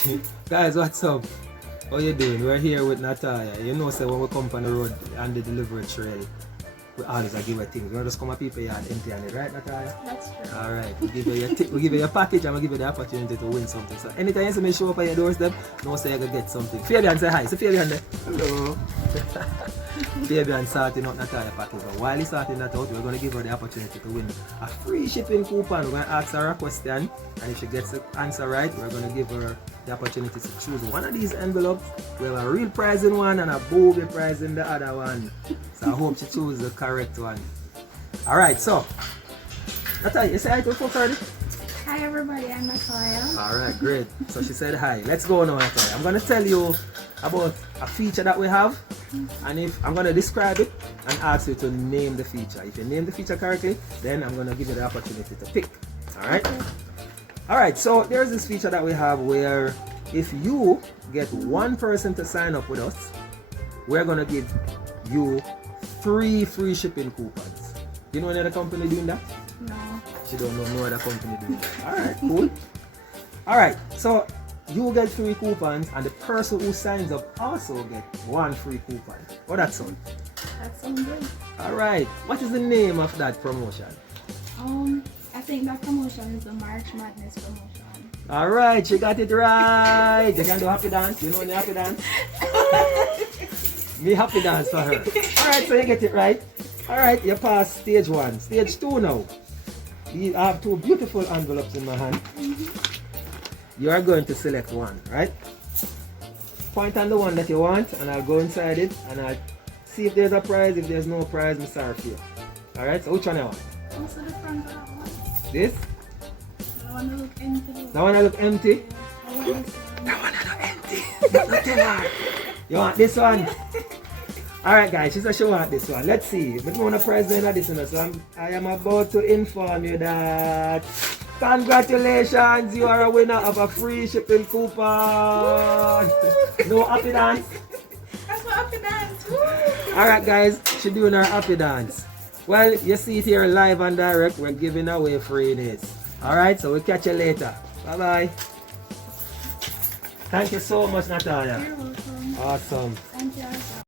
Guys, what's up? How you doing? We're here with Natalia. You know, say when we come on the road and the delivery trail, we always give her things. We don't just come at people yard empty handed, right, Natalia? That's true. Alright, we give you your package and we give you the opportunity to win something. So anytime you see me show up at your doorstep, no say you can get something. Fabian, say hi. Say Fabian there. Hello. Fabian sorting out Natalia package. But while he's sorting that out, we're going to give her the opportunity to win a free shipping coupon. We're going to ask her a question, and if she gets the answer right, we're going to give her the opportunity to choose one of these envelopes. We have a real prize in one and a booby prize in the other one. So I hope she chooses the correct one. Alright, so Natalia, you say hi to folks already? Hi everybody, I'm Natalia. Alright, great. So she said hi. Let's go now, Natalia. I'm going to tell you about a feature that we have, and if I'm going to describe it and ask you to name the feature. If you name the feature correctly, then I'm going to give you the opportunity to pick. Alright? Okay. Alright, so there's this feature that we have where if you get one person to sign up with us, we're going to give you 3 free shipping coupons. You know any other company doing that? No. She don't know no other company doing that. Alright, cool. Alright, so you get 3 coupons and the person who signs up also get 1 free coupon. Oh, that sound? That sounds good. Alright, what is the name of that promotion? I think that promotion is the March Madness promotion. Alright, she got it right. You can do happy dance. You know the happy dance? Me happy dance for her. Alright, so you get it right. Alright, you pass stage 1. Stage 2 now. I have 2 beautiful envelopes in my hand. You are going to select one, right? Point on the one that you want and I'll go inside it and I'll see if there's a prize. If there's no prize, I'm sorry for you. Alright, so which one you want? Also the front of that one. This? I want to look empty. That one that look empty? I want this one. That one that look empty. Not the one. You want this one? Alright guys, she said she want this one. Let's see. But I want a prize behind this one. So I am about to inform you that congratulations, you are a winner of a free shipping coupon. No happy dance? That's what happy dance. Alright guys, she doing her happy dance. Well, you see it here live and direct. We're giving away free days. Alright, so we'll catch you later. Bye bye. Thank you so much, Natalia. You're welcome. Awesome. Thank you.